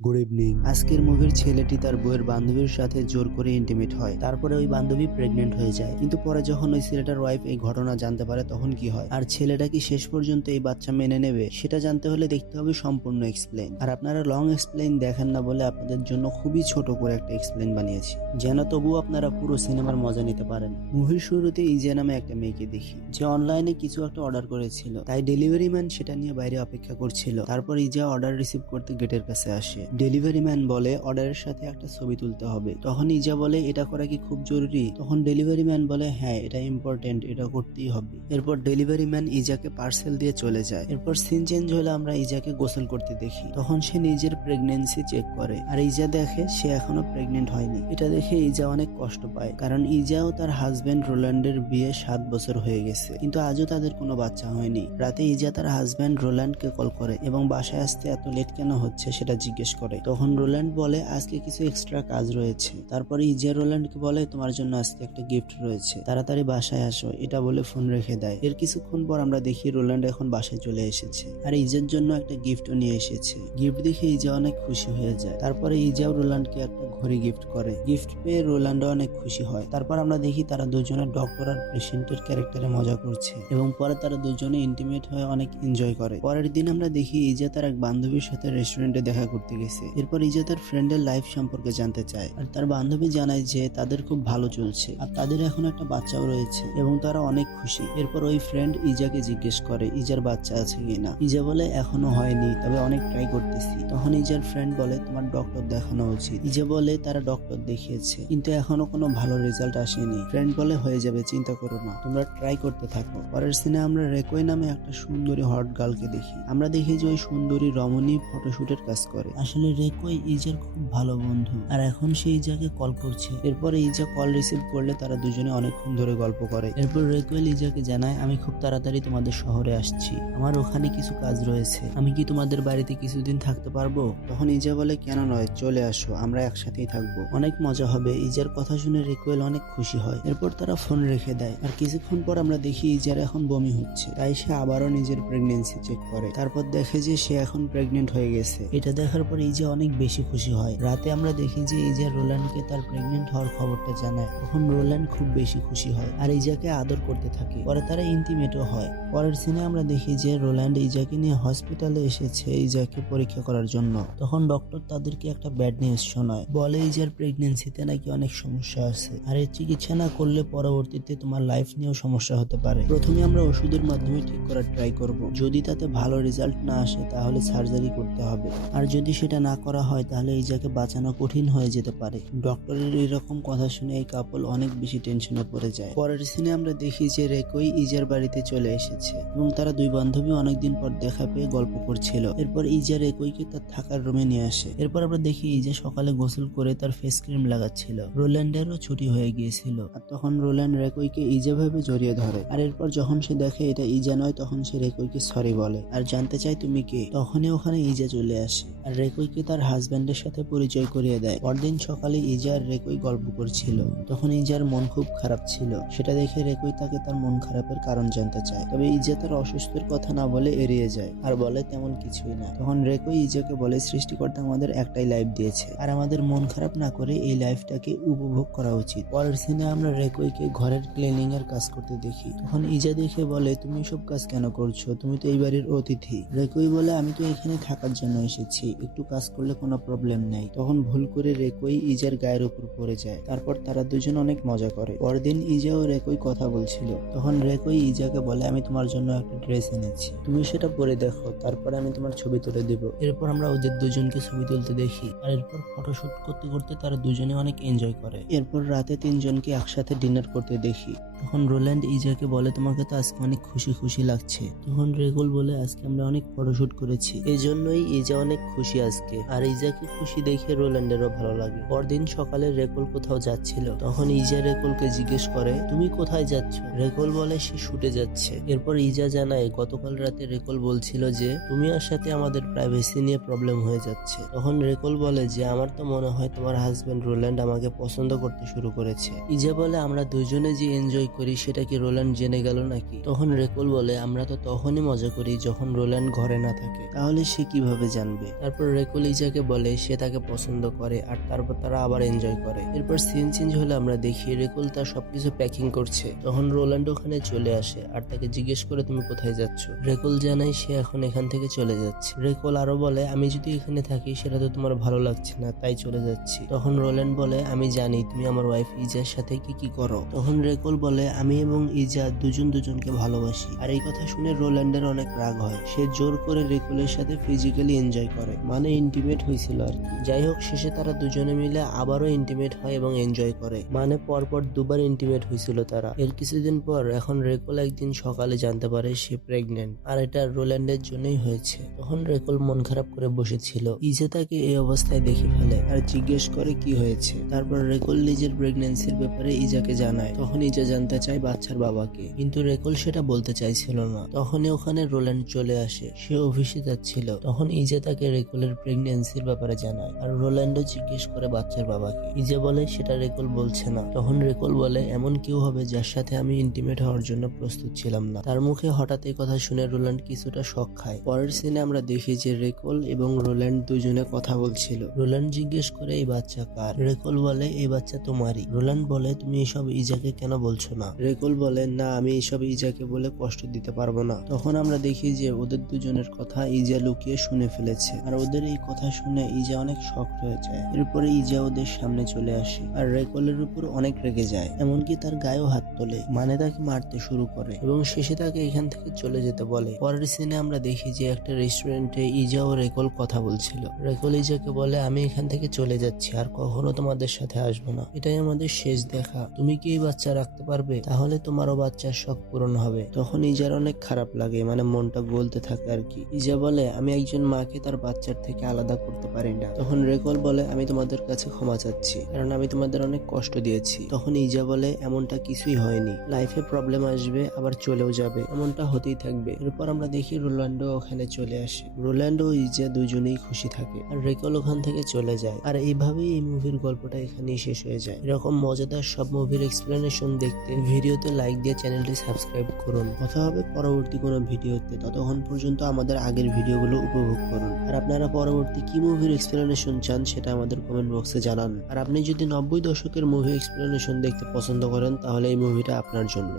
Good evening. আজকের মুভির ছেলেটি তার বইয়ের বান্ধবীর সাথে জোর করে ইন্টিমেট হয়, তারপরে ওই বান্ধবী প্রেগনেন্ট হয়ে যায়। কিন্তু পরে যখন ওই ছেলেটার ওয়াইফ এই ঘটনা জানতে পারে তখন কি হয়, আর ছেলেটা কি শেষ পর্যন্ত এই বাচ্চা মেনে নেবে, সেটা জানতে হলে দেখতে হবে সম্পূর্ণ এক্সপ্লেইন। আর আপনারা লং এক্সপ্লেইন দেখেন না বলে আপনাদের জন্য খুবই ছোট করে একটা এক্সপ্লেইন বানিয়েছি, যেন তবুও আপনারা পুরো সিনেমার মজা নিতে পারেন। মুভির শুরুতে ইজা নামে একটা মেয়েকে দেখি, যে অনলাইনে কিছু একটা অর্ডার করেছিল, তাই ডেলিভারি ম্যান সেটা নিয়ে বাইরে অপেক্ষা করছিল। তারপর ইজা অর্ডার রিসিভ করতে গেটের কাছে আসে। ডেলিভারি ম্যান বলে অর্ডারের সাথে একটা ছবি তুলতে হবে। তখন ইজা বলে এটা করা কি খুব জরুরি? তখন ডেলিভারি ম্যান বলে হ্যাঁ, এটা ইম্পর্টেন্ট, এটা করতেই হবে। এরপর ডেলিভারি ম্যান ইজাকে পার্সেল দিয়ে চলে যায়। এরপর সিন চেঞ্জ হলে আমরা ইজাকে গোসল করতে দেখি। তখন সে নিজের প্রেগনেন্সি চেক করে, আর ইজা দেখে সে এখনো প্রেগনেন্ট হয়নি। এটা দেখে ইজা অনেক কষ্ট পায়, কারণ ইজা ও তার হাজবেন্ড রোল্যান্ডের বিয়ে 7 বছর হয়ে গেছে, কিন্তু আজও তাদের কোনো বাচ্চা হয়নি। রাতে ইজা তার হাজবেন্ড রোল্যান্ডকে কল করে এবং বাসায় আসতে এত লেট কেন হচ্ছে সেটা জিজ্ঞেস করে। তখন রোল্যান্ড বলে আজকে কিছু এক্সট্রা কাজ রয়েছে। তারপরে ইজা রোল্যান্ডকে বলে তোমার জন্য আজকে একটা গিফট রয়েছে, তাড়াতাড়ি বাসায় আসো, এটা বলে ফোন রেখে দেয়। এর কিছুক্ষণ পর আমরা দেখি রোল্যান্ড এখন বাসায় চলে এসেছে, আর ইজার জন্য একটা গিফটও নিয়ে এসেছে। গিফট দেখে ইজা অনেক খুশি হয়ে যায়। তারপরে ইজাও রোল্যান্ডকে একটা ঘড়ি গিফট করে। গিফট পেয়ে রোল্যান্ডও অনেক খুশি হয়। তারপর আমরা দেখি তারা দুজনে ডক্টর আর পেশেন্টের ক্যারেক্টারে মজা করছে, এবং পরে তারা দুজনে ইন্টিমেট হয়ে অনেক এনজয় করে। পরের দিন আমরা দেখি ইজা তার এক বান্ধবীর সাথে রেস্টুরেন্টে দেখা করতে গেছে। এরপর ইজা তার ফ্রেন্ডের লাইফ সম্পর্কে জানতে চায়, আর তার বান্ধবী জানায় যে তাদের খুব ভালো চলছে, আর তাদের এখন একটা বাচ্চাও রয়েছে এবং তারা অনেক খুশি। এরপর ওই ফ্রেন্ড ইজাকে জিজ্ঞেস করে ইজার বাচ্চা আছে কিনা। ইজা বলে এখনো হয়নি, তবে অনেক ট্রাই করতেছি। তখন ইজার ফ্রেন্ড বলে তোমার ডক্টর দেখানো উচিত। ইজা বলে তারা ডক্টর দেখিয়েছে, কিন্তু এখনো কোনো ভালো রেজাল্ট আসেনি। ফ্রেন্ড বলে হয়ে যাবে, চিন্তা করো না, তোমরা ট্রাই করতে থাকো। পরের সিনে আমরা রেকোয় নামে একটা সুন্দরী হট গার্লকে দেখি। আমরা দেখি যে ওই সুন্দরী রমণী ফটোশুটের কাজ করে। আসলে রেকোয় ইজার খুব ভালো বন্ধু, আর এখন সে ইজাকে কল করছে। এরপরে ইজা কল রিসিভ করলে তারা দুজনে অনেকক্ষণ ধরে গল্প করে। এরপর রেকোয়েল ইজাকে জানায় আমি খুব তাড়াতাড়ি তোমাদের শহরে আসছি, আমার ওখানে কিছু কাজ রয়েছে, আমি কি তোমাদের বাড়িতে কিছুদিন থাকতে পারবো? তখন ইজা বলে কেন নয়, চলে আসো, আমরা একসাথেই থাকবো, অনেক মজা হবে। ইজার কথা শুনে রেকোয়েল অনেক খুশি হয়। এরপর তারা ফোন রেখে দেয়, আর কিছুক্ষণ পর আমরা দেখি ইজার এখন বমি হচ্ছে, তাই সে আবারও নিজের প্রেগনেন্সি চেক করে। তারপর দেখে যে সে এখন প্রেগনেন্ট হয়ে গেছে। এটা দেখার পর ইজা অনেক বেশি খুশি হয়। রাতে আমরা দেখি যে ইজা রোল্যান্ডকে তার প্রেগনেন্ট হওয়ার খবরটা জানায়। তখন রোল্যান্ড খুব বেশি খুশি হয় আর ইজাকে আদর করতে থাকে। পরে তারা ইন্টিমেটও হয়। পরের সিনে আমরা দেখি যে রোল্যান্ড ইজাকে নিয়ে হসপিটালে এসেছে ইজাকে পরীক্ষা করার জন্য। তখন ডক্টর তাদেরকে একটা ব্যাড নিউজ শোনায়, বলে ইজার প্রেগনেন্সিতে নাকি অনেক সমস্যা আছে, আর এর চিকিৎসা না করলে পরবর্তীতে তোমার লাইফ নিয়েও সমস্যা হতে পারে। প্রথমে আমরা ওষুধের মাধ্যমে ঠিক করার ট্রাই করব, যদি তাতে ভালো রেজাল্ট না আসে তাহলে সার্জারি করতে হবে, আর যদি সেটা না করা হয় তাহলে ইজাকে বাঁচানো কঠিন হয়ে যেতে পারে। ডক্টরের এরকম কথা শুনে এই কাপল অনেক বেশি টেনশনে পড়ে যায়। পরের সিনে আমরা দেখি যে রেকোই ইজার বাড়িতে চলে এসেছে এবং তারা দুই বান্ধবী অনেকদিন পর দেখা পেয়ে গল্প করছিল। এরপর ইজা রেকোইকে তার থাকার রুমে নিয়ে আসে। এরপর আমরা দেখি ইজা সকালে গোসল করে তার ফেস ক্রিম লাগাচ্ছিল। রোল্যান্ডেরও ছুটি হয়ে গিয়েছিল, আর তখন রোল্যান্ড রেকোইকে ইজা ভেবে জড়িয়ে ধরে। আর এরপর যখন সে দেখে এটা ইজা নয়, তখন সে রেকোইকে সরি বলে আর জানতে চায় তুমি কে। তখনই ওখানে ইজা চলে আসে আর রেকোইকে তার হাজবেন্ডের সাথে পরিচয় করিয়ে দেয়। পরদিন সকালে ইজা আর রেকোই গল্প করছিল। তখন ইজার মন খুব খারাপ ছিল, সেটা দেখে রেকোই তাকে তার মন খারাপের কারণ জানতে চায়। তবে ইজা তার অসুস্থের কথা না বলে এড়িয়ে যায় আর বলে তেমন কিছুই না। তখন রেকোই ইজাকে বলে সৃষ্টিকর্তা আমাদের একটাই লাইফ দিয়েছে, আর আমাদের মন খারাপ না করে এই লাইফটাকে উপভোগ করা উচিত। পরের সিনে আমরা রেকোইকে ঘরের ক্লিনিং এর কাজ করতে দেখি। তখন ইজা দেখে বলে তুমি সব কাজ কেন করছো, তুমি তো এই বাড়ির অতিথি। রেকোই বলে আমি তো এখানে থাকার জন্য এসেছি, একটু কাজ করলে কোনো প্রবলেম নেই। তখন ভুল করে রেকোই ইজার গায়ের উপর পড়ে যায়। তারপর তারা দুজন অনেক মজা করে। পরদিন ইজা ও রেকোই কথা বলছিল। তখন রেকোই ইজাকে বলে আমি তোমার জন্য একটা ড্রেস এনেছি, তুমি সেটা পরে দেখো, তারপরে আমি তোমার ছবি তুলে দেব। এরপর আমরা ওদের দুজনকে ছবি তুলতে দেখি, আর এরপর ফটোশুট করতে করতে তারা দুজনে অনেক এনজয় করে। এরপর রাতে তিনজনকে একসাথে ডিনার করতে দেখি। তখন রোল্যান্ড ইজাকে বলে তোমাকে তো আজকে অনেক খুশি খুশি লাগছে। তখন রেগুল বলে আজকে আমরা অনেক ফটোশুট করেছি, এই জন্যই ইজা অনেক খুশি আজকে। আর ইজাকে খুশি দেখে রোল্যান্ডেরও ভালো লাগে। পরদিন সকালে রেকুল কোথাও যাচ্ছিল। তখন ইজা রেকুলকে জিজ্ঞেস করে তুমি কোথায় যাচ্ছ? রেকুল বলে সে শুটে যাচ্ছে। এরপর ইজা জানায় গতকাল রাতে রেকুল বলছিল যে তুমি আর সাথে আমাদের প্রাইভেসি নিয়ে প্রবলেম হয়ে যাচ্ছে। তখন রেকুল বলে যে আমার তো মনে হয় তোমার হাজবেন্ড রোল্যান্ড আমাকে পছন্দ করতে শুরু করেছে। ইজা বলে আমরা দুজনে যে এনজয় করি সেটা কি রোল্যান্ড জেনে গেল নাকি? তখন রেকুল বলে আমরা তো তখনই মজা করি যখন রোল্যান্ড ঘরে না থাকে, তাহলে সে কিভাবে জানবে? তারপর রেকুল ইজাকে বলে সে তাকে পছন্দ করে আর তারপর তারা আবার এনজয় করে। এরপর সিন চেঞ্জ হলে আমরা দেখি রেকুল তার সবকিছু প্যাকিং করছে। তখন রোল্যান্ড ওখানে চলে আসে আর তাকে জিজ্ঞেস করে তুমি কোথায় যাচ্ছ? রেকুল জানায় সে এখন এখান থেকে চলে যাচ্ছে। রেকুল আরো বলে আমি যদি এখানে থাকি সেটা তো তোমার ভালো লাগছে না, তাই চলে যাচ্ছি। তখন রোল্যান্ড বলে আমি জানি তুমি আমার ওয়াইফ ইজার সাথে কি কি করো। তখন রেকুল বলে আমি এবং ইজা দুজনকে ভালোবাসি। আর এই কথা শুনে রোল্যান্ডের অনেক রাগ হয়। সে জোর করে রেকুলের সাথে ফিজিক্যালি এনজয় করে, মানে ইন্টিমেট হয়েছিল আর কি। যাই হোক, শেষে তারা দুজনে মিলে আবারও ইন্টিমেট হয় এবং এনজয় করে, মানে পরপর দুবার ইন্টিমেট হয়েছিল তারা। এর কিছুদিন পর এখন রেকুল একদিন সকালে জানতে পারে সে প্রেগনেন্ট, আর এটা রোল্যান্ডের জন্যই হয়েছে। তখন রেকুল মন খারাপ করে বসেছিল। ইজা তাকে এই অবস্থায় দেখে ফেলে আর জিজ্ঞেস করে কি হয়েছে। তারপর রেকুল নিজের প্রেগনেন্সির ব্যাপারে ইজাকে জানায়। তখন ইজা জানতে চায় বাচ্চার বাবাকে, কিন্তু রেকুল সেটা বলতে চাইছিল না। তখনই ওখানে রোল্যান্ড চলে আসে। সে অফিসে যাচ্ছিল। তখন ইজা তাকে রেকুলের প্রেগনেন্সির ব্যাপারে জানায় আর রোল্যান্ডও জিজ্ঞেস করে বাচ্চার বাবাকে। ইজা বলে সেটা রেকুল বলছে না। তখন রেকুল বলে এমন কেউ হবে যার সাথে আমি ইন্টিমেট হওয়ার জন্য প্রস্তুত ছিলাম না। তার মুখে হঠাৎ এই কথা শুনে রোল্যান্ড কিছুটা শক খায়। পরের সিনে আমরা দেখি যে রেকুল এবং রোল্যান্ড দুজনে কথা বলছিল। রোল্যান্ড জিজ্ঞেস করে এই বাচ্চা কার? রেকুল বলে এই বাচ্চা তোমারই। রোল্যান্ড বলে তুমি এসব ইজাকে কেন বলছো না? রেকুল বলে না, আমি এসব ইজাকে বলে কষ্ট দিতে পারবো না। তখন আমরা দেখি যে ওদের দুজনের কথা ইজা লুকিয়ে শুনে ফেলেছে, আর ওদের এই কথা শুনে ইজা অনেক শক্ট হয়ে যায়। এরপরে ইজা ওদের সামনে চলে আসে আর রেকুলের উপর অনেক রেগে যায়, এমনকি তার গায়েও হাত তোলে, মানে তাকে মারতে শুরু করে এবং শেষে তাকে এখান থেকে চলে যেতে বলে। পরের সিনে আমরা দেখি যে একটা রেস্টুরেন্টে ইজা ও রেকুল কথা বলছিল। রেকুল ইজাকে বলে আমি এখান থেকে চলে যাচ্ছি, আর কখনো তোমাদের সাথে আসবো না, এটাই আমাদের শেষ দেখা। তুমি কি এই বাচ্চা রাখতে পারবে? তাহলে তোমারও বাচ্চার শখ পূরণ হবে। তখন ইজার অনেক খারাপ লাগে, মানে মনটা গলতে থাকে আর কি। ইজা বলে আমি একজন মাকে তার বাচ্চার থেকে আলাদা করতে পারি না। তখন রেকুল বলে আমি তোমাদের কাছে ক্ষমা চাচ্ছি, কারণ আমি তোমাদের অনেক কষ্ট দিয়েছি। তখন ইজা বলে এমনটা কিছুই হয়নি, লাইফে প্রবলেম আসবে আবার চলেও যাবে, এমনটা হতেই থাকবে। এরপর আমরা দেখি রোল্যান্ডো ওখানে চলে আসে। রোল্যান্ডো ও ইজা দুজনেই খুশি থাকে আর রেকুল ওখান থেকে চলে যায়। আর এইভাবেই এই মুভির গল্পটা এখানেই শেষ হয়ে যায়। এরকম মজাদার সব মুভির এক্সপ্লেনেশন দেখতে ভিডিওতে লাইক দিয়ে চ্যানেলটি সাবস্ক্রাইব করুন। কথা হবে পরবর্তী কোনো ভিডিওতে, ততক্ষণ পর্যন্ত আমাদের আগের ভিডিওগুলো উপভোগ করুন। আর আপনারা পরবর্তী কি মুভির এক্সপ্লেনেশন চান সেটা আমাদের কমেন্ট বক্সে জানান। আর আপনি যদি 90 দশকের মুভি এক্সপ্লেনেশন দেখতে পছন্দ করেন তাহলে এই মুভিটা আপনার জন্য।